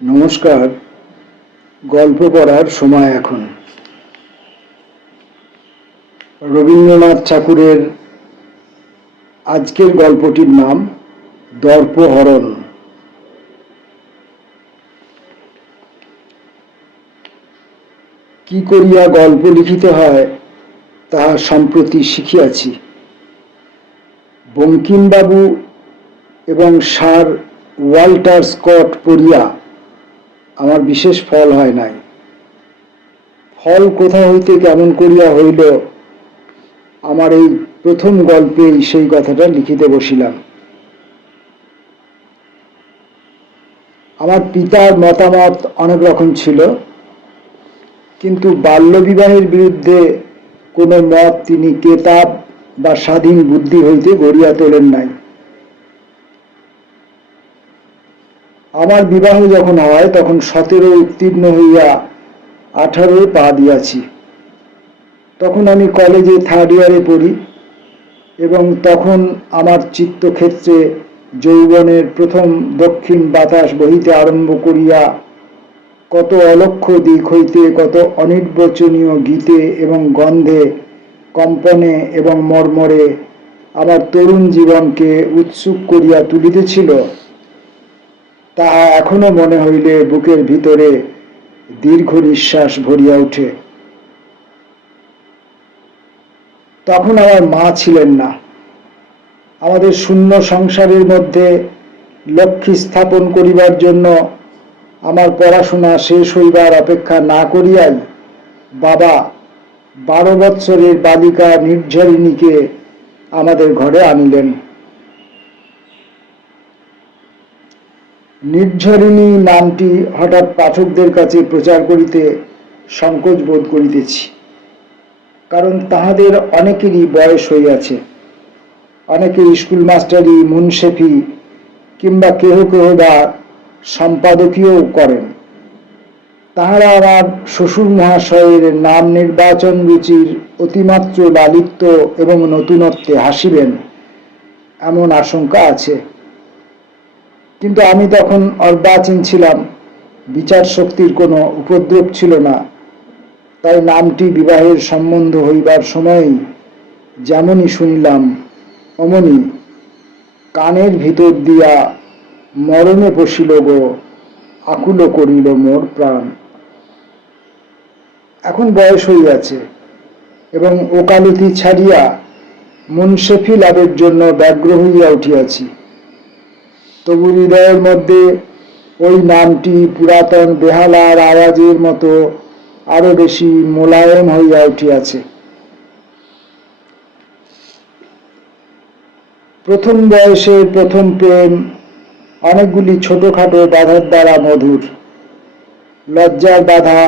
নমস্কার। গল্প পড়ার সময় এখন। রবীন্দ্রনাথ ঠাকুরের আজকের গল্পটির নাম দর্পহরণ। কি করিয়া গল্প লিখিতে হয় তাহা সম্প্রতি শিখিয়াছি। বঙ্কিমবাবু এবং স্যার ওয়াল্টার স্কট পড়িয়া আমার বিশেষ ফল হয় নাই। ফল কোথা হইতে কেমন করিয়া হইল, আমার এই প্রথম গল্পেই সেই কথাটা লিখিতে বসিলাম। আমার পিতার মতামত অনেক রকম ছিল, কিন্তু বাল্যবিবাহের বিরুদ্ধে কোনো মত তিনি কেতাব বা স্বাধীন বুদ্ধি হইতে গড়িয়া তোলেন নাই। আমার বিবাহ যখন হয় তখন 17 উত্তীর্ণ হইয়া 18 পা দিয়াছি। তখন আমি কলেজে 3rd ইয়ারে পড়ি এবং তখন আমার চিত্তক্ষেত্রে যৌবনের প্রথম দক্ষিণ বাতাস বহিতে আরম্ভ করিয়া কত অলক্ষ্য দিক হইতে কত অনির্বচনীয় গীতে এবং গন্ধে, কম্পনে এবং মর্মরে আমার তরুণ জীবনকে উৎসুক করিয়া তুলিতেছিল, তাহা এখনো মনে হইলে বুকের ভিতরে দীর্ঘ নিঃশ্বাস ভরিয়া ওঠে। তখন আমার মা ছিলেন না। আমাদের শূন্য সংসারের মধ্যে লক্ষ্মী স্থাপন করিবার জন্য আমার পড়াশোনা শেষ হইবার অপেক্ষা না করিয়াই বাবা 12 বৎসরের বালিকা নির্ঝরিণীকে আমাদের ঘরে আনিলেন। নির্ঝরিণী নামটি হঠাৎ পাঠকদের কাছে প্রচার করিতে সংকোচ বোধ করিতেছি, কারণ তাহাদের অনেকেরই বয়স হইয়াছে। অনেকে স্কুল মাস্টারি, মুনশেফি কিংবা কেহ কেহ বা সম্পাদকীয় করেন। তাহারা আমার শ্বশুর মহাশয়ের নাম নির্বাচন রুচির অতিমাত্র লালিত্য এবং নতুনত্বে হাসিবেন এমন আশঙ্কা আছে। কিন্তু আমি তখন অর্বাচীন ছিলাম, বিচার শক্তির কোনো উপদ্রব ছিল না। তাই নামটি বিবাহের সম্বন্ধ হইবার সময়ই যেমনই শুনিলাম অমনি কানের ভিতর দিয়া মরণে বসিল গো, আকুল করিল মোর প্রাণ। এখন বয়স হইয়াছে এবং ওকালতি ছাড়িয়া মুনশেফি লাভের জন্য ব্যগ্র হইয়া উঠিয়াছি। তবু হৃদয়ের মধ্যে ওই নামটি পুরাতন বেহালার আওয়াজের মতো আরো বেশি মোলায়েম হইয়া উঠিয়াছে। প্রথম বয়সের প্রথম প্রেম অনেকগুলি ছোটখাটো বাধার দ্বারা মধুর। লজ্জার বাধা,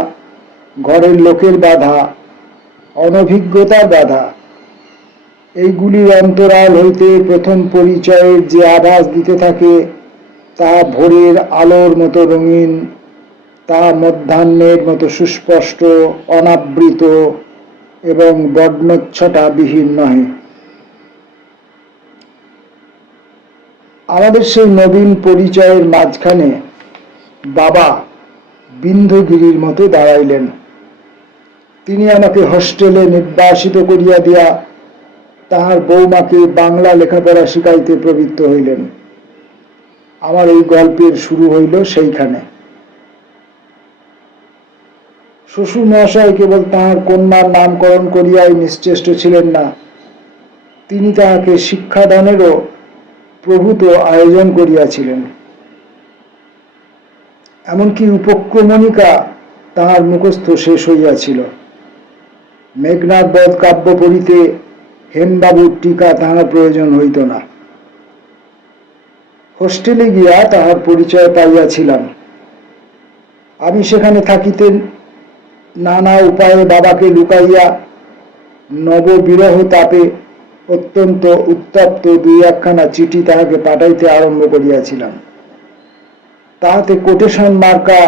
ঘরের লোকের বাধা, অনভিজ্ঞতার বাধা, এইগুলির অন্তরাল হইতে প্রথম পরিচয়ের যে আভাস দিতে থাকে তা ভোরের আলোর মতো রঙিন, তা মধ্যাহ্নের মতো সুস্পষ্ট, অনাবৃত এবং বর্ণচ্ছটা বিহীন নহে। আমাদের সেই নবীন পরিচয়ের মাঝখানে বাবা বিন্ধগিরির মতো দাঁড়াইলেন। তিনি আমাকে হোস্টেলে নির্বাসিত করিয়া দিয়া তাহার বৌমাকে বাংলা লেখাপড়া শিখাইতে প্রবৃত্ত হইলেন। আমার এই গল্পের শুরু হইল সেইখানে। শ্বশুর মহাশয় কেবল তাহার কন্যার নামকরণ করিয়াই নিশ্চেষ্ট ছিলেন না, তিনি তাহাকে শিক্ষাদানেরও প্রভূত আয়োজন করিয়াছিলেন। এমনকি উপক্রমণিকা তাহার মুখস্থ শেষ হইয়াছিল। মেঘনাদ বধ কাব্য পড়িতে হেমবাবুর টিকা তাহার প্রয়োজন হইত না। হোস্টেলে গিয়া তাহার পরিচয় পাইয়াছিলাম। আমি সেখানে থাকিতে নানা উপায়ে বাবাকে লুকাইয়া নববিরহ তাপে অত্যন্ত উত্তপ্ত 2-1খানা চিঠি তাহাকে পাঠাইতে আরম্ভ করিয়াছিলাম। তাহাতে কোটেশন মার্কা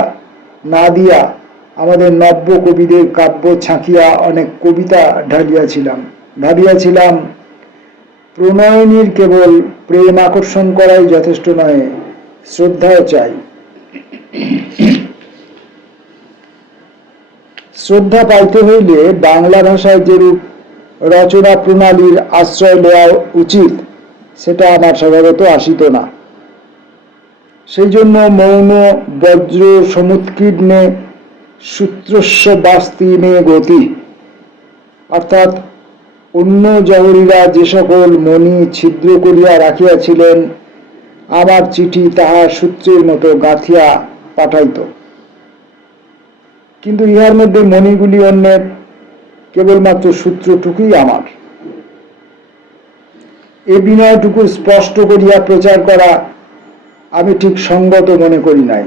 না দিয়া আমাদের নব্য কবিদের কাব্য ছাঁকিয়া অনেক কবিতা ঢালিয়াছিলাম। ভাবিয়াছিলাম প্রণয়িনীর কেবল প্রেম আকর্ষণ করাই যথেষ্ট নয়, শ্রদ্ধাও চাই। শ্রদ্ধা পাইতে হইলে বাংলা ভাষায় যেরূপ রচনা প্রণালীর আশ্রয় নেওয়া উচিত সেটা আমার স্বভাবত আসিত না। সেই জন্য মৌন বজ্র সমুৎকীর্ণে সূত্রস্য বাস্তিনে গতি, অর্থাৎ অন্য জহরীরা যে সকল মণি ছিদ্র করিয়া রাখিয়াছিলেন আমার চিঠি তাহার সূত্রের মতো গাঁথিয়া পাঠাইত। কিন্তু ইহার মধ্যে মণিগুলি অন্যের, কেবলমাত্র সূত্রটুকুই আমার। এ বিনয়টুকু স্পষ্ট করিয়া প্রচার করা আমি ঠিক সঙ্গত মনে করি নাই,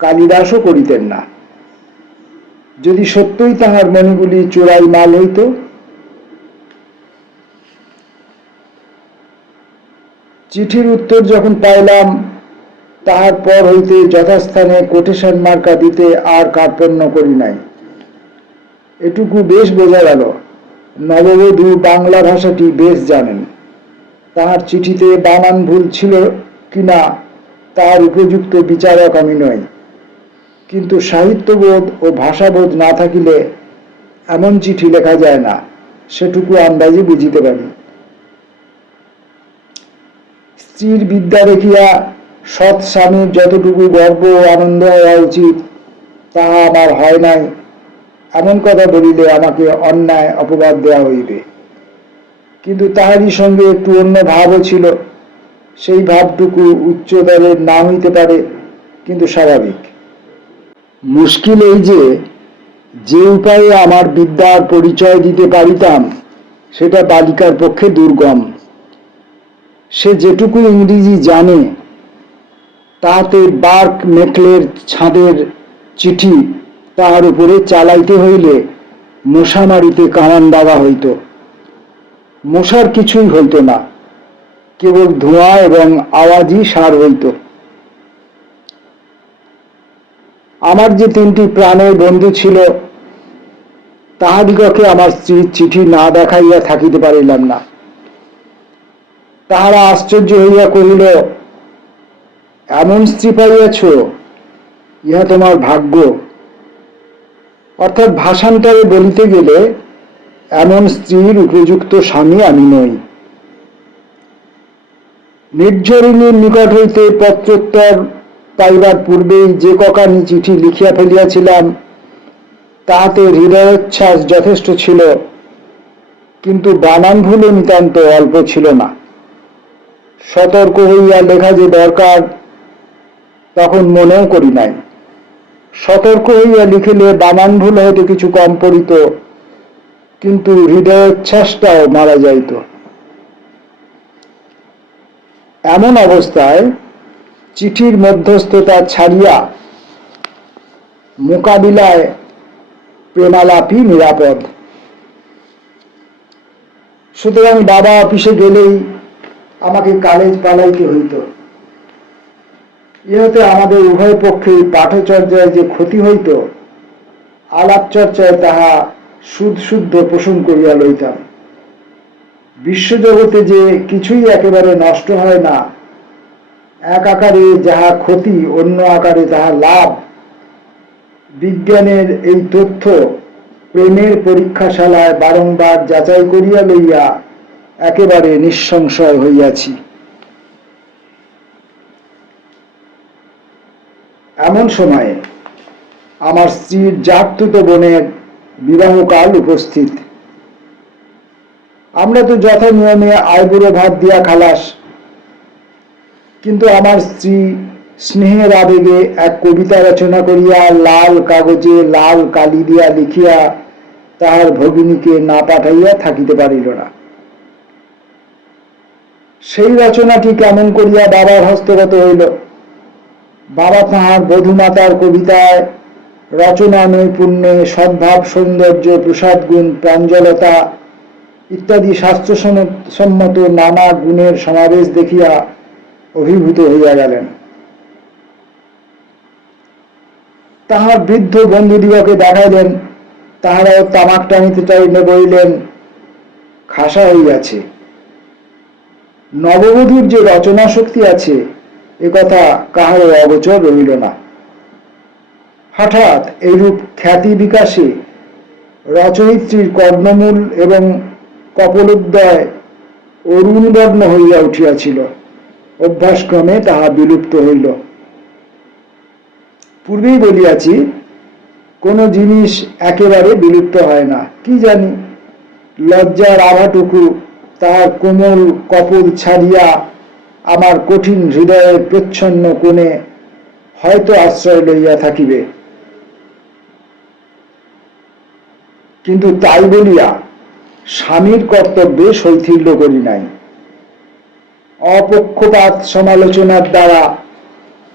কালিদাসও করিতেন না। যদি সত্যই তাহার মণিগুলি চোরাই মাল হইত, চিঠির উত্তর যখন পাইলাম তাহার পর হইতে যথাস্থানে কোটেশন মার্কা দিতে আর কার্পণ্য করি নাই। এটুকু বেশ বোঝা গেল নববধূ বাংলা ভাষাটি বেশ জানেন। তাহার চিঠিতে বানান ভুল ছিল কিনা তার উপযুক্ত বিচারক আমি নই, কিন্তু সাহিত্যবোধ ও ভাষাবোধ না থাকিলে এমন চিঠি লেখা যায় না, সেটুকু আন্দাজে বুঝিতে পারি। স্ত্রীর বিদ্যা দেখিয়া সৎ স্বামীর যতটুকু গর্ব ও আনন্দ হওয়া উচিত তাহা আমার হয় নাই, এমন কথা বলিলে আমাকে অন্যায় অপবাদ দেওয়া হইবে। কিন্তু তাহারই সঙ্গে একটু অন্য ভাবও ছিল। সেই ভাবটুকু উচ্চতরের না হইতে পারে, কিন্তু স্বাভাবিক। মুশকিল এই যে উপায়ে আমার বিদ্যার পরিচয় দিতে পারিতাম সেটা বালিকার পক্ষে দুর্গম। সে যেটুকু ইংরেজি জানে তাহাতে বার্ক মেকলের ছাঁদের চিঠি তাহার উপরে চালাইতে হইলে মশা মারিতে কামান দাগা হইত। মশার কিছুই হইত না, কেবল ধোঁয়া এবং আওয়াজই সার হইত। আমার যে 3টি প্রাণের বন্ধু ছিল তাহাদিগকে আমার স্ত্রীর চিঠি না দেখাইয়া থাকিতে পারিলাম না। তাহারা আশ্চর্য হইয়া কহিল, এমন স্ত্রী পাইয়াছ, ইহা তোমার ভাগ্য। অর্থাৎ ভাষান্তরে বলিতে গেলে এমন স্ত্রীর উপযুক্ত স্বামী আমি নই। নির্ঝরিণীর নিকট হইতে পত্রোত্তর পাইবার পূর্বেই যে কখানি চিঠি লিখিয়া ফেলিয়াছিলাম তাহাতে হৃদয়োচ্ছ্বাস যথেষ্ট ছিল, কিন্তু বানান ভুলও নিতান্ত অল্প ছিল না। সতর্ক হইয়া লেখা যে দরকার তখন মনেও করি নাই। সতর্ক হইয়া লিখিলে বানান ভুল হয়তো কিছু কম পড়িত, কিন্তু হৃদয়োচ্ছ্বাসটাও মারা যাইত। এমন অবস্থায় চিঠির মধ্যস্থতা ছাড়িয়া মোকাবিলায় প্রেমালাপই নিরাপদ। সুতরাং বাবা অফিসে গেলেই আমাকে কলেজ পালাইতে হইত। ইহাতে আমাদের উভয় পক্ষেই পাঠচর্যায় যে ক্ষতি হইত, আলাপ চর্চায় তাহা শুদ্ধ পোষণ করিয়া লইতাম। বিশ্বজগতে যে কিছুই একেবারে নষ্ট হয় না, এক আকারে যাহা ক্ষতি অন্য আকারে তাহা লাভ, বিজ্ঞানের এই তথ্য প্রেমের পরীক্ষাশালায় বারংবার যাচাই করিয়া লইয়া একেবারে নিঃসংশয় হইয়াছি। এমন সময়ে আমার স্ত্রীর জাততুতো বোনের বিবাহকাল উপস্থিত। আমরা তো যথা নিয়মে আইবুড়ো ভাত দিয়া খালাস, কিন্তু আমার স্ত্রী স্নেহের আবেগে এক কবিতা রচনা করিয়া লাল কাগজে লাল কালি দিয়া লিখিয়া তাহার ভগিনীকে না পাঠাইয়া থাকিতে পারিল না। সেই রচনাটি কেমন করিয়া বাবার হস্তগত হইল। বাবা তাহার বধূমাতার কবিতায় রচনা নৈপুণ্যে সদ্ভাব সৌন্দর্য প্রসাদ গুণ প্রাঞ্জলতা ইত্যাদি শাস্ত্রসম্মত নানা গুণের সমাবেশ দেখিয়া অভিভূত হইয়া গেলেন। তাহার বৃদ্ধ বন্ধুদিগকে দেখাইলেন, তাহারাও তামাক টানিতে টানিতে বলিলেন, খাসা হইয়াছে। নববধূর যে রচনা শক্তি আছে একথা কাহারও অগোচর রহিল না। হঠাৎ এইরূপ খ্যাতি বিকাশে রচয়িত্রীর কর্ণমূল এবং কপলোদ্বয় অরুণবর্ণ হইয়া উঠিয়াছিল। অভ্যাসক্রমে তাহা বিলুপ্ত হইল। পূর্বেই বলিয়াছি, কোন জিনিস একেবারে বিলুপ্ত হয় না। কি জানি, লজ্জার আভাটুকু তাহার কোমল কপোল ছাড়িয়া আমার কঠিন হৃদয়ের প্রচ্ছন্ন কোণে হয়তো আশ্রয় লইয়া থাকিবে। কিন্তু তাই বলিয়া স্বামীর কর্তব্যে শৈথিল্য করি নাই। অপক্ষপাত সমালোচনার দ্বারা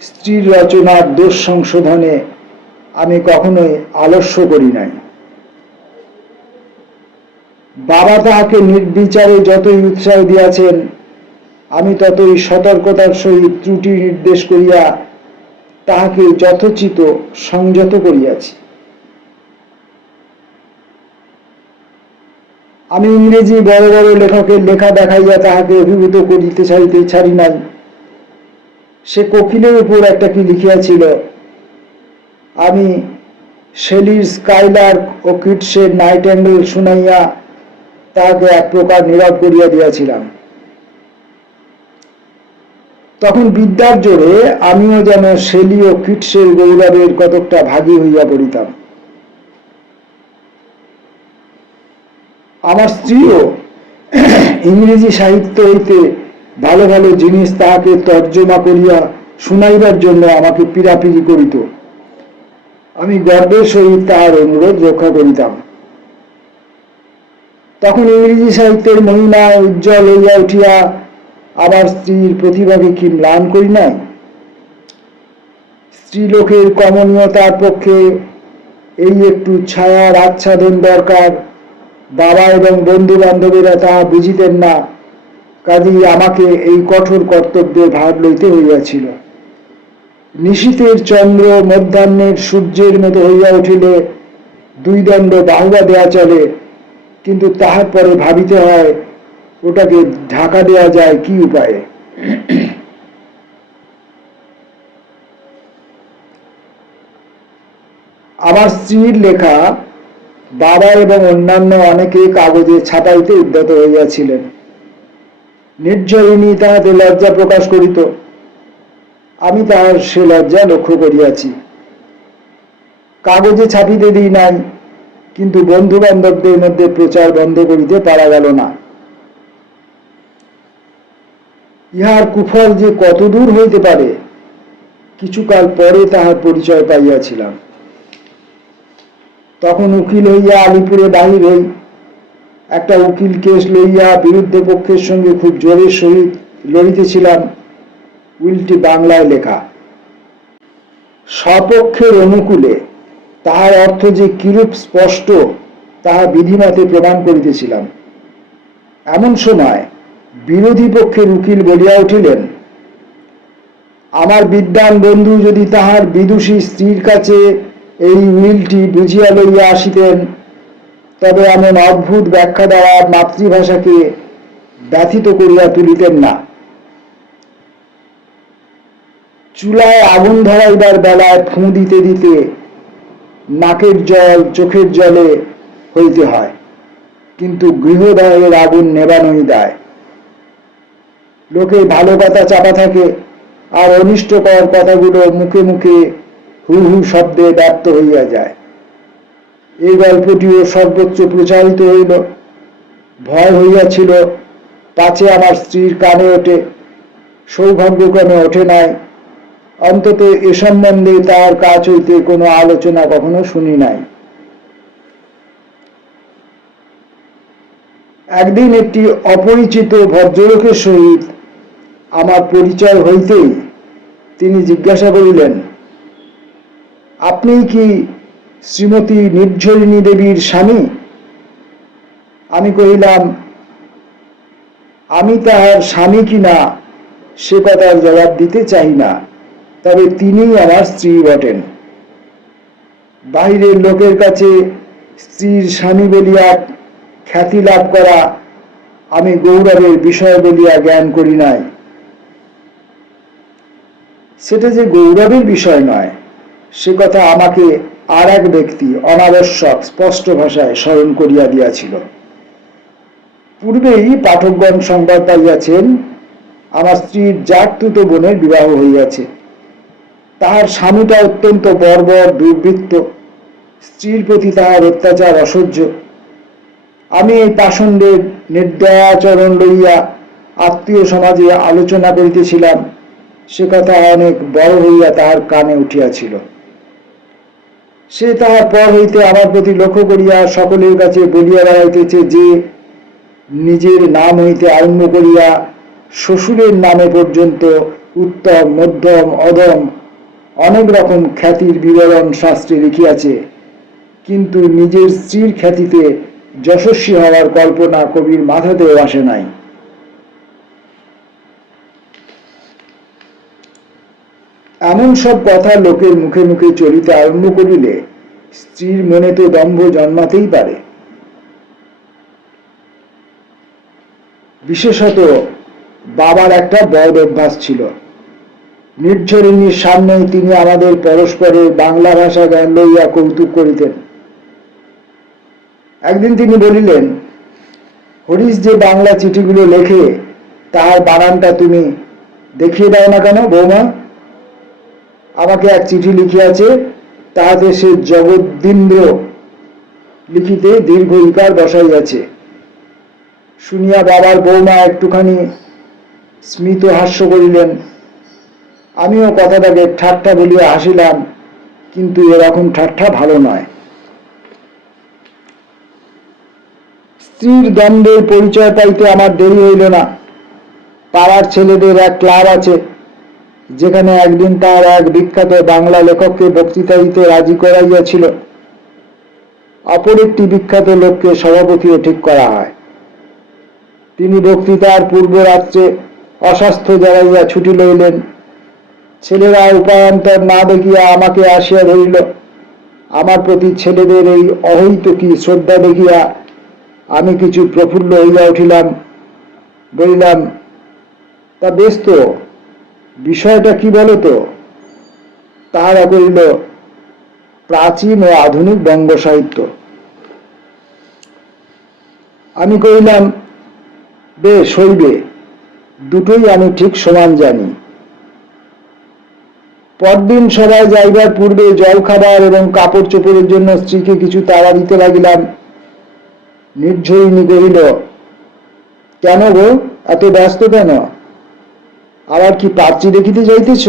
স্ত্রীর রচনার দোষ সংশোধনে আমি কখনোই আলস্য করি নাই। বাবা তাহাকে নির্বিচারে যতই উৎসাহ দিয়াছেন, আমি ততই সতর্কতার সহিত ত্রুটি নির্দেশ করিয়া তাহাকে যথোচিত সংযত করিয়াছি। আমি ইংরেজি বড় বড় লেখকের লেখা দেখাইয়া তাহাকে অভিভূত করিতে ছাড়ি নাই। সে কোকিলের উপর একটা কি লিখিয়াছিল, আমি শেলির স্কাইলার্ক ও কিটসের নাইটেঙ্গেল শুনাইয়া তাহাকে এক প্রকার নীরব করিয়া দিয়াছিলাম। তখন বিদ্যার জোরে আমিও যেন শেলি ও কিটসের গৌরবের কতকটা ভাগী হইয়া পড়িতাম। আমার স্ত্রীও ইংরেজি সাহিত্য হইতে ভালো ভালো জিনিস তাহাকে তর্জমা করিয়া শুনাইবার জন্য আমাকে পীড়াপিড়ি করিত। আমি গর্বের সহিত তাহার অনুরোধ রক্ষা করিতাম। তখন ইংরেজি সাহিত্যের মহিমা উজ্জ্বল হইয়া উঠিয়া আমার স্ত্রীর প্রতিভাকে কি ম্লান করি নাই? স্ত্রীলোকের কমনীয়তার পক্ষে এই একটু ছায়ার আচ্ছাদন দরকার। বাবা এবং বন্ধু বান্ধবেরা তাহা বুঝিতেন না, কাজেই আমাকে এই কঠোর কর্তব্যে ভার লইতে হইয়াছিল। নিশীথের চন্দ্র মধ্যাহ্নের সূর্যের মতো হইয়া উঠিলে দুই দণ্ড বাহুবা দেয়া চলে, কিন্তু তাহার পরে ভাবিতে হয় ওটাকে ঢাকা দেওয়া যায় কি উপায়ে। আমার স্ত্রীর লেখা বাবা এবং অন্যান্য অনেকে কাগজে ছাপাইতে উদ্যত হইয়াছিলেন। নির্ঝরিণী তাহাতে লজ্জা প্রকাশ করিত। আমি তাহার সে লজ্জা লক্ষ্য করিয়াছি। কাগজে ছাপিতে দিই নাই, কিন্তু বন্ধু বান্ধবদের মধ্যে প্রচার বন্ধ করিতে পারা গেল না। ইহার কুফল যে কত দূর হইতে পারে, কিছুকাল পরে তাহার পরিচয় পাইয়াছিলাম। তখন উকিল হইয়া আলিপুরে বাহির হই। একটা উকিল কেস লইয়া বিরুদ্ধ পক্ষের সঙ্গে খুব জোরের সহিত লড়িতেছিলাম। উইলটি বাংলায় লেখা। স্বপক্ষের অনুকূলে তাহার অর্থ যে কিরূপ স্পষ্ট তাহা বিধিমতে প্রমাণ করিতেছিলাম। এমন সময় বিরোধী পক্ষের উকিল বলিয়া উঠিলেন, আমার বিদ্বান বন্ধু যদি তাহার বিদুষী স্ত্রীর কাছে এই উইলটি বুঝিয়া লইয়া আসিতেন, তবে এমন অদ্ভুত ব্যাখ্যা দ্বারা মাতৃভাষাকে ব্যথিত করিয়া তুলিতেন না। চুলায় আগুন ধরাইবার বেলায় ফুঁ দিতে দিতে নাকের জল চোখের জলে হইতে হয়, কিন্তু গৃহদাহের আগুন নেবানোই দায়। লোকের ভালো কথা চাপা থাকে, আর অনিষ্টকর কথাগুলো মুখে মুখে হু হু শব্দে ব্যক্ত হইয়া যায়। এই গল্পটিও সর্বোচ্চ প্রচারিত হইল। ভয় হইয়াছিল পাছে আমার স্ত্রীর কানে ওঠে। সৌভাগ্যক্রমে ওঠে নাই। অন্তত এ সম্বন্ধে তার কাছ হইতে কোনো আলোচনা কখনো শুনি নাই। একদিন একটি অপরিচিত ভদ্রলোকের সহিত আমার পরিচয় হইতেই তিনি জিজ্ঞাসা করিলেন, আপনি কি শ্রীমতী নির্ঝরিণী দেবীর স্বামী? আমি কহিলাম, আমি তাহার স্বামী কিনা সে কথার জবাব দিতে চাই না, তবে তিনিই আমার স্ত্রী বটেন। বাহিরের লোকের কাছে স্ত্রীর স্বামী বলিয়া খ্যাতি লাভ করা আমি গৌরবের বিষয় বলিয়া জ্ঞান করি নাই। সেটা যে গৌরবের বিষয় নয়, সে কথা আমাকে আর এক ব্যক্তি অনাবশ্যক স্পষ্ট ভাষায় স্মরণ করিয়া দিয়াছিল। পূর্বেই পাঠকগণ সংবাদ পাইয়াছেন, আমার স্ত্রীর জাততুতো বোনের বিবাহ হইয়াছে। তাহার স্বামীটা অত্যন্ত বর্বর দুর্বৃত্ত, স্ত্রীর প্রতি তাহার অত্যাচার অসহ্য। আমি এই পাষণ্ডের নির্দয়াচরণ লইয়া আত্মীয় সমাজে আলোচনা করিতেছিলাম, সে কথা অনেক বড় হইয়া তাহার কানে উঠিয়াছিল। সে তাহার পর হইতে আমার প্রতি লক্ষ্য করিয়া সকলের কাছে বলিয়া বেড়াইতেছে যে নিজের নাম হইতে আরম্ভ করিয়া শ্বশুরের নামে পর্যন্ত উত্তম, মধ্যম, অধম অনেক রকম খ্যাতির বিবরণ শাস্ত্রে লিখিয়াছে, কিন্তু নিজের স্ত্রীর খ্যাতিতে যশস্বী হওয়ার কল্পনা কবির মাথাতেও আসে নাই। এমন সব কথা লোকের মুখে মুখে চলিতে আরম্ভ করিলে স্ত্রীর মনে তো দম্ভ জন্মাতেই পারে। বিশেষত বাবার একটা বদ অভ্যাস ছিল। নির্ঝরিণীর সামনেই তিনি আমাদের পরস্পরের বাংলা ভাষা জ্ঞান লইয়া কৌতুক করিতেন। একদিন তিনি বলিলেন, হরিশ যে বাংলা চিঠিগুলো লেখে তাহার বানানটা তুমি দেখিয়ে দাও না কেন বৌমা? আমাকে এক চিঠি লিখিয়াছে, তাহাতে সে জগদ্দীন্দ্র লিখিতে দীর্ঘ ইকার বসাইয়াছে। শুনিয়া বাবার বৌমা একটুখানি স্মিত হাস্য করিলেন। আমিও কথাটাকে ঠাট্টা বলিয়া হাসিলাম, কিন্তু এরকম ঠাট্টা ভালো নয়। স্ত্রীর দ্বন্দ্বের পরিচয় পাইতে আমার দেরি হইল না। পাড়ার ছেলেদের এক ক্লাব আছে, যেখানে একদিন তার এক বিখ্যাত বাংলা লেখককে বক্তৃতা দিতে রাজি করাইয়াছিল। অপর একটি বিখ্যাত লোককে সভাপতিও ঠিক করা হয়। তিনি বক্তৃতার পূর্ব রাত্রে অস্বাস্থ্য জড়াইয়া ছুটি লইলেন। ছেলেরা উপায়ান্তর না দেখিয়া আমাকে আসিয়া ধরিল। আমার প্রতি ছেলেদের এই অহৈতুকী শ্রদ্ধা দেখিয়া আমি কিছু প্রফুল্ল হইয়া উঠিলাম। বলিলাম, তা বেশ তো, বিষয়টা কি বলো তো? তাহারা কহিল, প্রাচীন ও আধুনিক বঙ্গ সাহিত্য। আমি কহিলাম, বেশ হইবে, দুটোই আমি ঠিক সমান জানি। পরদিন সবাই যাইবার পূর্বে জল খাবার এবং কাপড় চোপড়ের জন্য স্ত্রীকে কিছু তাড়া দিতে লাগিলাম। নির্ঝরিণী কহিল, কেন গো, এত ব্যস্ত কেন? আবার কি পাত্রী দেখিতে যাইতেছ?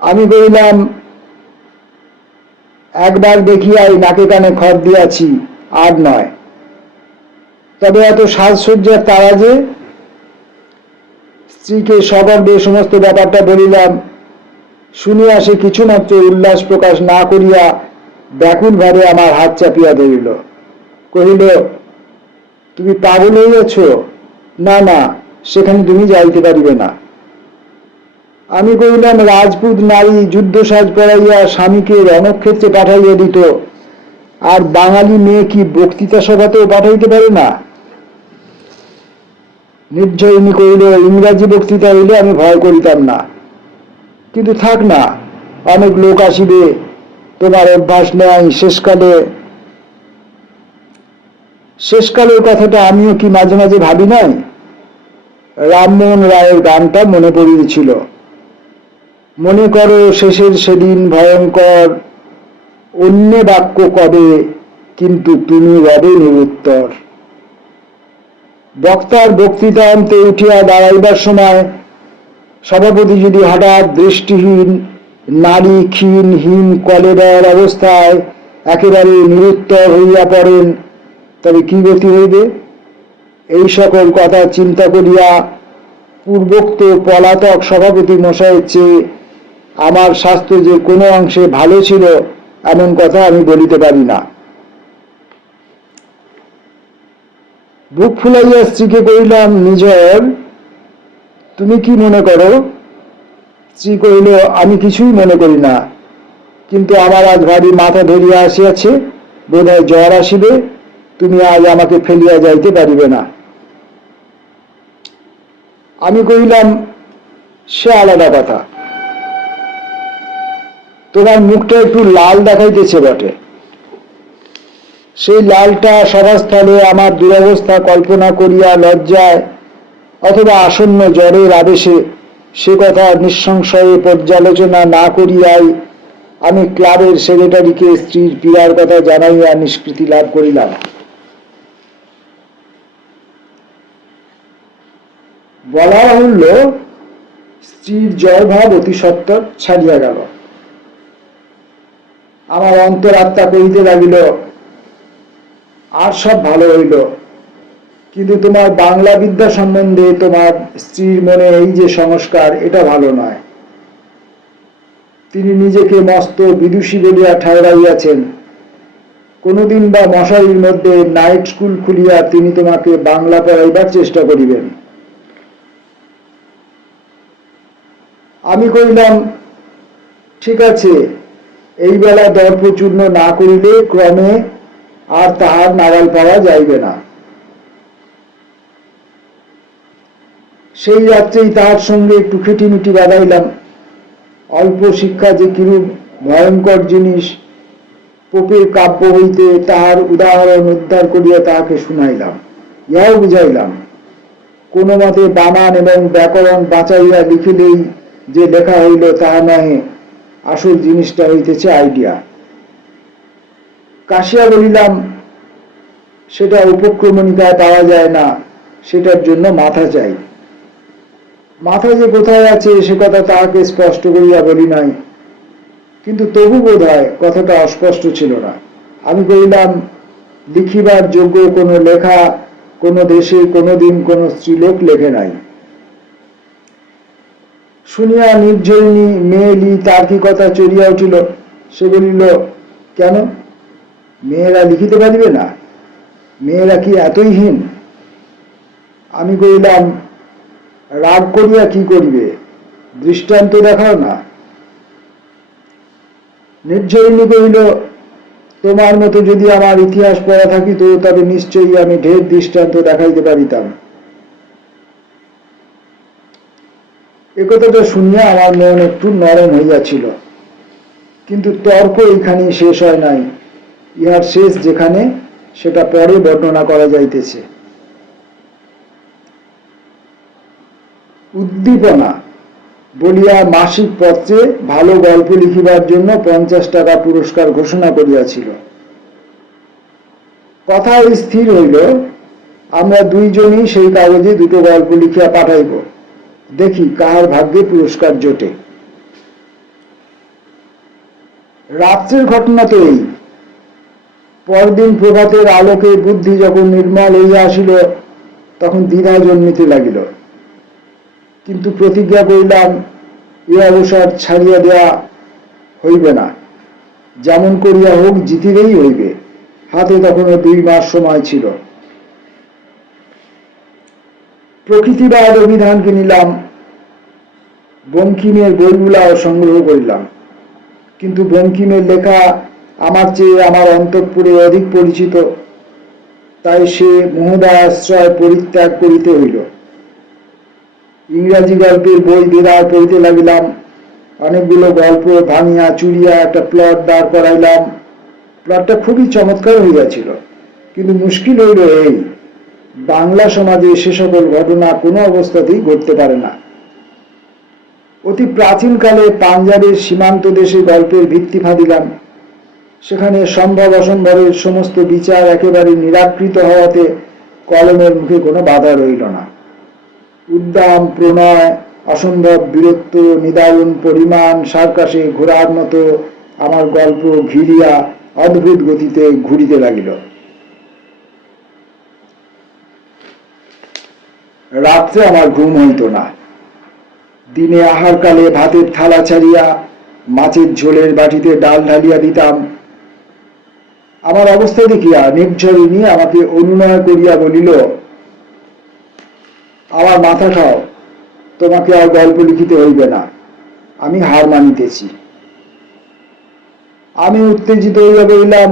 আমি কহিলাম, একবার দেখিয়াই নাকে কানে খড় দিয়াছি, আর নয়। তবে এত সাজসজ্জার তাড়া যে? স্ত্রীকে সগর্বে সমস্ত ব্যাপারটা বলিলাম। শুনিয়া সে কিছুমাত্র উল্লাস প্রকাশ না করিয়া ব্যাকুল ভাবে আমার হাত চাপিয়া ধরিল। কহিল, তুমি পাগল হইয়াছ? না না, সেখানে তুমি যাইতে পারিবে না। আমি কহিলাম, রাজপুত নারী যুদ্ধ সাজ পরাইয়া স্বামীকে রণক্ষেত্রে পাঠাইয়া দিত, আর বাঙালি মেয়ে কি বক্তৃতা সভাতেও পাঠাইতে পারে না? নির্ঝরিণী কহিল, ইংরাজি বক্তৃতা হইলে আমি ভয় করিতাম না, কিন্তু থাক না, অনেক লোক আসিবে, তোমার অভ্যাস নেই। শেষকালের কথাটা আমিও কি মাঝে মাঝে ভাবি নাই? রামমোহন রায়ের গানটা মনে পড়িয়েছিল। মনে করো শেষের সেদিন ভয়ঙ্কর, অন্য বাক্য কবে, কিন্তু তুমি রবে নিরুত্তর। বক্তার বক্তৃতা অন্তে উঠিয়া দাঁড়াইবার সময় সভাপতি যদি হঠাৎ দৃষ্টিহীন, নারী ক্ষীণহীন কলেবর অবস্থায় একেবারে নিরুত্তর হইয়া পড়েন, তবে কি গতি হইবে? এই সকল কথা চিন্তা করিয়া পূর্বোক্ত পলাতক সভাপতি মশাইয়ের চেয়ে আমার স্বাস্থ্য যে কোনো অংশে ভালো ছিল, এমন কথা আমি বলিতে পারি না। বুক ফুলাইয়া স্ত্রীকে কহিলাম, নিজর, তুমি কি মনে করো? স্ত্রী কহিল, আমি কিছুই মনে করি না, কিন্তু আমার আজ ভারী মাথা ধরিয়া আসিয়াছে, বোধ হয় জ্বর আসিবে, তুমি আজ আমাকে ফেলিয়া যাইতে পারিবে না। আমি কহিলাম, সে আলাদা কথা। তোমার মুখটা একটু লাল দেখাইতেছে বটে। সেই লালটা সভাস্থলে আমার দুরবস্থা কল্পনা করিয়া লজ্জায় অথবা আসন্ন জ্বরের আবেশে সে কথা নিঃসংশয়ে পর্যালোচনা না করিয়াই আমি ক্লাবের সেক্রেটারিকে স্ত্রীর পীড়ার কথা জানাইয়া নিষ্কৃতি লাভ করিলাম। বলা বাহুল্য, স্ত্রীর জয়ভাব অতি সত্বর ছাড়িয়া গেল। আমার অন্তরাত্মা কহিতে লাগিল, আর সব ভালো হইল, কিন্তু তোমার বাংলা বিদ্যা সম্বন্ধে তোমার স্ত্রীর মনে এই যে সংস্কার, এটা ভালো নয়। তিনি নিজেকে মস্ত বিদুষী বলিয়া ঠাউরাইয়াছেন। কোনোদিন বা মশারির মধ্যে নাইট স্কুল খুলিয়া তিনি তোমাকে বাংলা পড়াইবার চেষ্টা করিবেন। আমি কইলাম, ঠিক আছে, এই বেলা দর্পচূর্ণ না করিলে ক্রমে আর তাহার নাগাল পাওয়া যাইবে না। সেই রাত্রেই তাহার সঙ্গে একটু খিটিমিটি বাঁধাইলাম। অল্প শিক্ষা যে কিরূপ ভয়ঙ্কর জিনিস, পোপের কাব্য হইতে তাহার উদাহরণ উদ্ধার করিয়া তাহাকে শুনাইলাম। ইহাও বুঝাইলাম, কোন মতে বানান এবং ব্যাকরণ বাঁচাইয়া লিখিলেই যে লেখা হইল তাহা নহে, আসল জিনিসটা হইতেছে আইডিয়া। কাশিয়া বলিলাম, সেটা উপক্রমণিকায় পাওয়া যায় না, সেটার জন্য মাথা চাই। মাথা যে কোথায় আছে সে কথা তাহাকে স্পষ্ট করিয়া বলি নাই, কিন্তু তবু বোধ হয় কথাটা অস্পষ্ট ছিল না। আমি কহিলাম, লিখিবার যোগ্য কোনো লেখা কোনো দেশে কোনোদিন কোনো স্ত্রীলোক লেখে নাই। শুনিয়া নির্ঝরিণী মেয়েলি তার কি কথা চড়িয়া উঠিল। সে বলিল, কেন, মেয়েরা লিখিতে পারিবে না? মেয়েরা কি এতই হীন? আমি কহিলাম, রাগ করিয়া কি করিবে, দৃষ্টান্ত দেখাও না। নির্ঝরিণী কহিল, তোমার মতো যদি আমার ইতিহাস পড়া থাকিত তবে নিশ্চয়ই আমি ঢের দৃষ্টান্ত দেখাইতে পারিতাম। একথাটা শুনিয়া আমার মন একটু নরম হইয়াছিল, কিন্তু তর্ক এইখানেই শেষ হয় নাই। ইহার শেষ যেখানে, সেটা পরে বর্ণনা করা যাইতেছে। উদ্দীপনা বলিয়া মাসিক পত্রে ভালো গল্প লিখিবার জন্য 50 টাকা পুরস্কার ঘোষণা করিয়াছিল। কথা স্থির হইল, আমরা দুইজনই সেই কাগজে দুটো গল্প লিখিয়া পাঠাইব, দেখি কার ভাগ্যে পুরস্কার জোটে। রাত্রের ঘটনা তো এই। পরদিন প্রভাতের আলোকে বুদ্ধি যখন নির্মল হইয়া আসিল, তখন দ্বিধা জন্মিতে লাগিল। কিন্তু প্রতিজ্ঞা করিলাম, এ অবসর ছাড়িয়া দেওয়া হইবে না, যেমন করিয়া হোক জিতিলেই হইবে। হাতে তখনও 2 মাস সময় ছিল। প্রকৃতিবাদ অভিধান কিনিলাম, বঙ্কিমের বইগুলাও সংগ্রহ করিলাম, কিন্তু বঙ্কিমের লেখা আমার চেয়ে আমার অন্তঃপুরে অধিক পরিচিত, তাই সে মোহদাশ্রয় পরিত্যাগ করিতে হইল। ইংরাজি গল্পের বই দেদার পড়িতে লাগিলাম। অনেকগুলো গল্প ভাঙিয়া চুরিয়া একটা প্লট দাঁড় করাইলাম। প্লটটা খুবই চমৎকার হইয়াছিল, কিন্তু মুশকিল হইল এই, বাংলা সমাজে সে সকল ঘটনা কোনো অবস্থাতেই ঘটতে পারে না। অতি প্রাচীনকালে পাঞ্জাবের সীমান্ত দেশে গল্পের ভিত্তি ফাঁদিলাম। সেখানে সম্ভব অসম্ভবের সমস্ত বিচার একেবারে নিরাকৃত হওয়াতে কলমের মুখে কোনো বাধা রইল না। উদ্দাম প্রণয়, অসম্ভব বীরত্ব, নিদারুণ পরিমাণ, সার্কাসে ঘোড়ার মতো আমার গল্প ঘিরিয়া অদ্ভুত গতিতে ঘুরিতে লাগিল। রাত্রে আমার ঘুম হইত না। দিনে আহারকালে ভাতের থালা ছাড়িয়া মাছের ঝোলের বাটিতে ডাল ঢালিয়া দিতাম। আমার অবস্থা দেখিয়া নির্ঝরিণী আমাকে অনুনয় করিয়া বলিল, আমার মাথা খাও, তোমাকে আর গল্প লিখিতে হইবে না, আমি হার মানিতেছি। আমি উত্তেজিত হইয়া বলিলাম,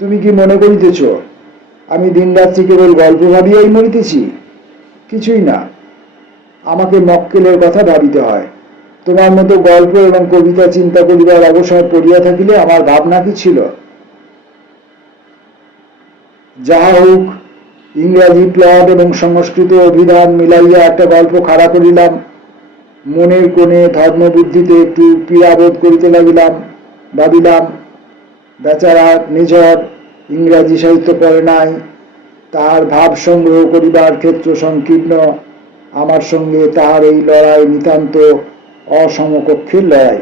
তুমি কি মনে করিতেছ আমি দিনরাত্রি কেবল গল্প ভাবিয়াই মরিতেছি? কিছুই না, আমাকে মক্কেলের কথা ভাবিতে হয়। তোমার মতো গল্প এবং কবিতা চিন্তা করিবার অবসর পড়িয়া থাকিলে আমার ভাবনা কি ছিল? যাহা হোক, ইংরাজি প্লট এবং সংস্কৃত অভিধান মিলাইয়া একটা গল্প খাড়া করিলাম। মনের কোণে ধর্মবুদ্ধিতে একটু পীড়াবোধ করিতে লাগিলাম। ভাবিলাম, বেচারা নিঝর ইংরাজি সাহিত্য পড়ে নাই, তাহার ভাব সংগ্রহ করিবার ক্ষেত্র সংকীর্ণ, আমার সঙ্গে তাহার এই লড়াই নিতান্ত অসমকক্ষের লড়াই।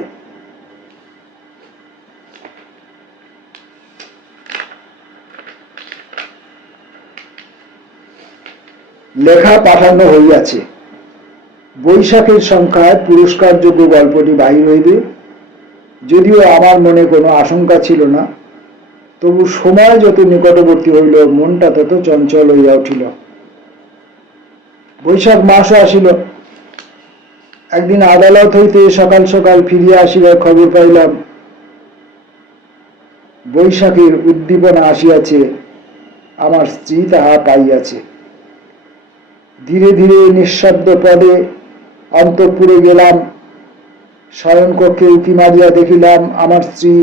লেখা পাঠানো হইয়াছে। বৈশাখের সংখ্যায় পুরস্কারযোগ্য গল্পটি বাহির হইবে। যদিও আমার মনে কোনো আশঙ্কা ছিল না, তবু সময় যত নিকটবর্তী হইল মনটা তত চঞ্চল হইয়া উঠিল। বৈশাখ মাসও আসিল। একদিন আদালত হইতে সকাল সকাল ফিরিয়া আসিবার খবর পাইলাম বৈশাখের উদ্দীপনা আসিয়াছে, আমার স্ত্রী তাহা পাইয়াছে। ধীরে ধীরে নিঃশব্দ পদে অন্তঃপুরে গেলাম। শয়নকক্ষে উঁকি মারিয়া দেখিলাম আমার স্ত্রী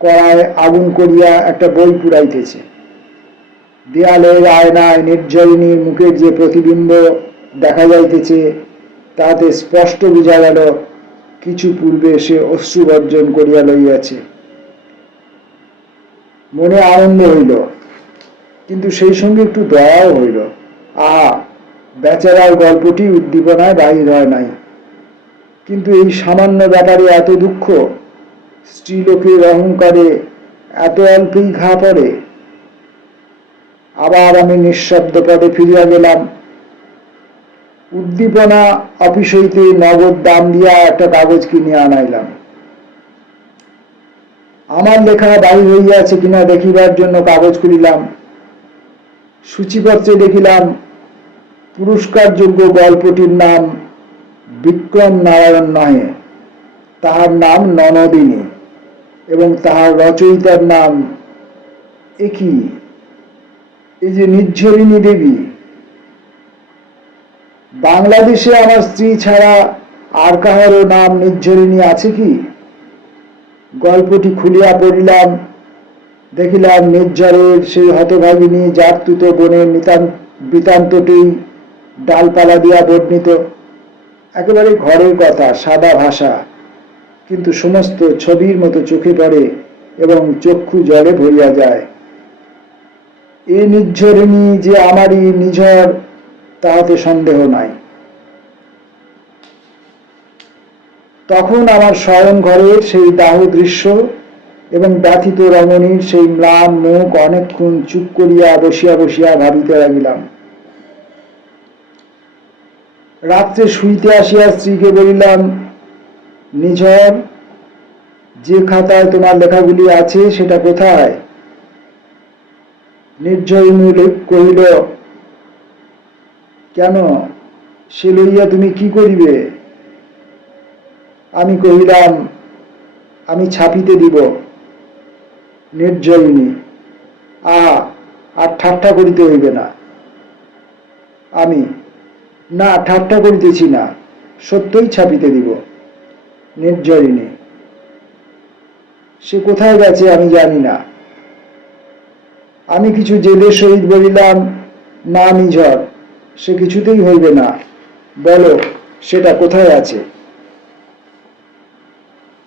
কড়ায় আগুন করিয়া একটা বই পুড়াইতেছে। দেয়ালের আয়নায় নির্ঝরিণীর মুখের যে প্রতিবিম্ব দেখা যাইতেছে, তাতে স্পষ্ট বোঝা গেল কিছু পূর্বে সে অশ্রু বর্জন করিয়া লইয়াছে। মনে আনন্দ হইল, কিন্তু সেই সঙ্গে একটু দয়াও হইল। আহা, বেচারার গল্পটি উদ্দীপনায় বাহির হয় নাই, কিন্তু এই সামান্য ব্যাপারে এত দুঃখ, স্ত্রীলোকের অহংকারে এত অল্পেই ঘা পড়ে। আবার আমি নিঃশব্দ পদে ফিরিয়া গেলাম। উদ্দীপনা অফিস হইতে নগদ দাম দিয়া একটা কাগজ কিনিয়া আনাইলাম। আমার লেখা বাহির হইয়াছে কিনা দেখিবার জন্য কাগজ খুলিলাম। সূচিপত্রে দেখিলাম পুরস্কারযোগ্য গল্পটির নাম বিক্রম নারায়ণ নহে, তাহার নাম ননদিনী, এবং তাহার রচয়িতার নাম একই, এই যে নির্ঝরিণী দেবী। বাংলাদেশে আমার স্ত্রী ছাড়া আর কাহারও নাম নির্ঝরিণী আছে কি? গল্পটি খুলিয়া পড়িলাম। দেখিলাম নির্ঝরের সেই হতভাগিনী জাততুতো বোনের বৃত্তান্তটি ডালপালা দিয়া বর্ণিত। একেবারে ঘরের কথা, সাদা ভাষা, কিন্তু সমস্ত ছবির মতো চোখে পড়ে এবং চক্ষু জলে ভরিয়া যায়। এই নির্ঝরিণী যে আমারই নিঝর, তাহাতে সন্দেহ নাই। তখন আমার শয়ন ঘরের সেই দাহ দৃশ্য এবং ব্যথিত রমণীর সেই ম্লান মুখ অনেকক্ষণ চুপ করিয়া বসিয়া বসিয়া ভাবিতে লাগিলাম। রাত্রে শুইতে আসিয়া স্ত্রীকে বলিলাম, নিঝর, যে খাতায় তোমার লেখাগুলি আছে সেটা কোথায়? নির্ঝরিণী কহিল, কেন, সে লইয়া তুমি কি করিবে? আমি কহিলাম, আমি ছাপিতে দিব। নির্ঝরিণী, আর ঠাট্টা করিতে হইবে না। আমি, না, ঠাট্টা করিতেছি না, সত্যই ছাপিতে দিব। নির্ঝরিণী, সে কোথায় গেছে আমি জানি না। আমি কিছু জেদের সহিত বলিলাম, না নিঝর, সে কিছুতেই হইবে না, বলো সেটা কোথায় আছে?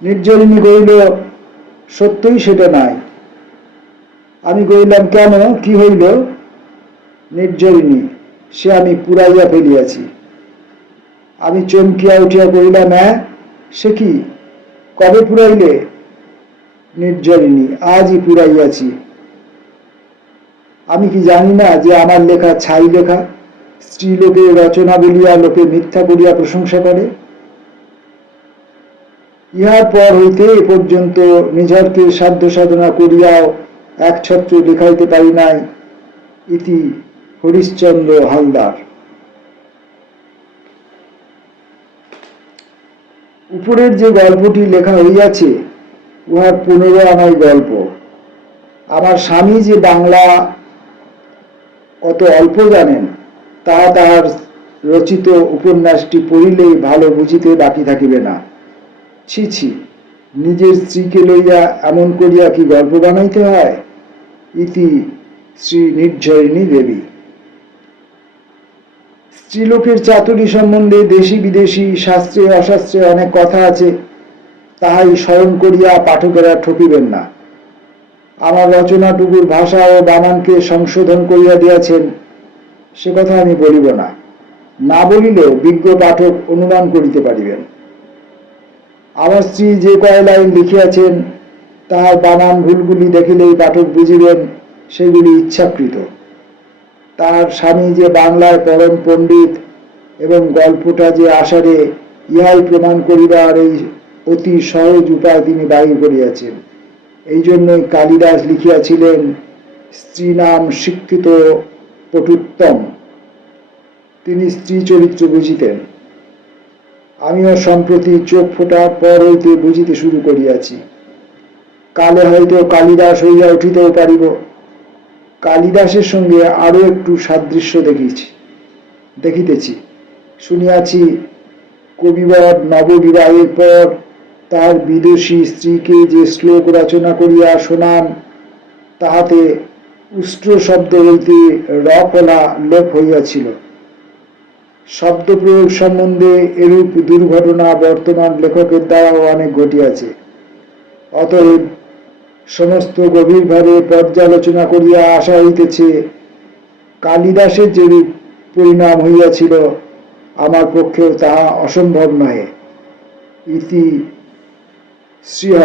নির্ঝরিণী কহিল, সত্যই সেটা নাই। আমি কহিলাম, কেন, কি হইল? নির্ঝরিণী, সে আমি পুড়াইয়া ফেলিয়াছি। আমি চমকিয়া উঠিয়া কহিলাম, হ্যাঁ, সে কি, কবে পুড়াইলে? নির্ঝরিণী, আজই পুড়াইয়াছি। আমি কি জানি না যে আমার লেখা ছাই লেখা, স্ত্রীলোকের রচনা বলিয়া লোকে মিথ্যা করিয়া প্রশংসা করে? ইহার পর হইতে এ পর্যন্ত নিঝরকে সাধ্য সাধনা করিয়াও একছত্র লেখাইতে পারি নাই। ইতি হরিশ্চন্দ্র হালদার। উপরের যে গল্পটি লেখা হইয়াছে উহার 15 আনাই গল্প। আমার স্বামী যে বাংলা কত অল্প জানেন, তাহা তাহার রচিত উপন্যাসটি পড়িলেই ভালো বুঝিতে বাকি থাকিবে না। ছি ছি, নিজের স্ত্রীকে লইয়া এমন করিয়া কি গল্প বানাইতে হয়? ইতি শ্রী নির্ঝরিণী দেবী। স্ত্রীলোকের চাতুরী সম্বন্ধে দেশি বিদেশি শাস্ত্রে অশাস্ত্রে অনেক কথা আছে, তাহাই স্মরণ করিয়া পাঠকেরা ঠকিবেন না। আমার রচনাটুকুর ভাষা ও বানানকে সংশোধন করিয়া দিয়াছেন, সে কথা আমি বলিব না, না বলিলেও বিজ্ঞ পাঠক অনুমান করিতে পারিবেন। আমার স্ত্রী যে কয় লাইন লিখিয়াছেন, তাহার বানান ভুলগুলি দেখিলেই পাঠক বুঝিবেন সেগুলি ইচ্ছাকৃত। তার স্বামী যে বাংলায় পরম পণ্ডিত এবং গল্পটা যে আষাঢ়ে, ইহাই প্রমাণ করিবার এই অতি সহজ উপায় তিনি বাহির করিয়াছেন। এই জন্যই কালিদাস লিখিয়াছিলেন, স্ত্রী নাম শিক্ষিত পটুত্তম। তিনি স্ত্রী চরিত্র বুঝিতেন। আমিও সম্প্রতি চোখ ফোটার পর হইতে বুঝিতে শুরু করিয়াছি। কালে হয়তো কালিদাস হইয়া উঠিতেও পারিব। কালিদাসের সঙ্গে আরো একটু সাদৃশ্য দেখিতেছি। শুনিয়াছি, কবিবর নববিবাহের পর তার বিদুষী স্ত্রীকে যে শ্লোক রচনা করিয়া শোনান, তাহাতে উষ্ট্র শব্দ হইতে রফলা লোপ হইয়াছিল। শব্দ প্রয়োগ সম্বন্ধে এরূপ দুর্ঘটনা বর্তমান লেখকের দ্বারাও অনেক ঘটিয়াছে। অতএব সমস্ত গভীরভাবে পর্যালোচনা করিয়া আসা হইতেছে, কালিদাসের যেরূপ পরিণাম হইয়াছিল, আমার পক্ষেও তাহা অসম্ভব নহে। ইতি শ্রীহ।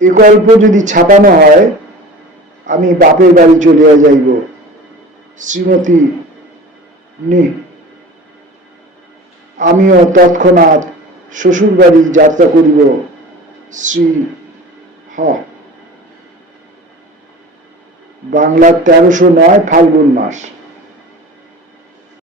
এ গল্প যদি ছাপানো হয়, আমি বাপের বাড়ি চলিয়া যাইব। শ্রীমতী নি। আমিও তৎক্ষণাৎ শ্বশুর বাড়ি যাত্রা করিব। শ্রী হ। বাংলার 1309 ফাল্গুন মাস।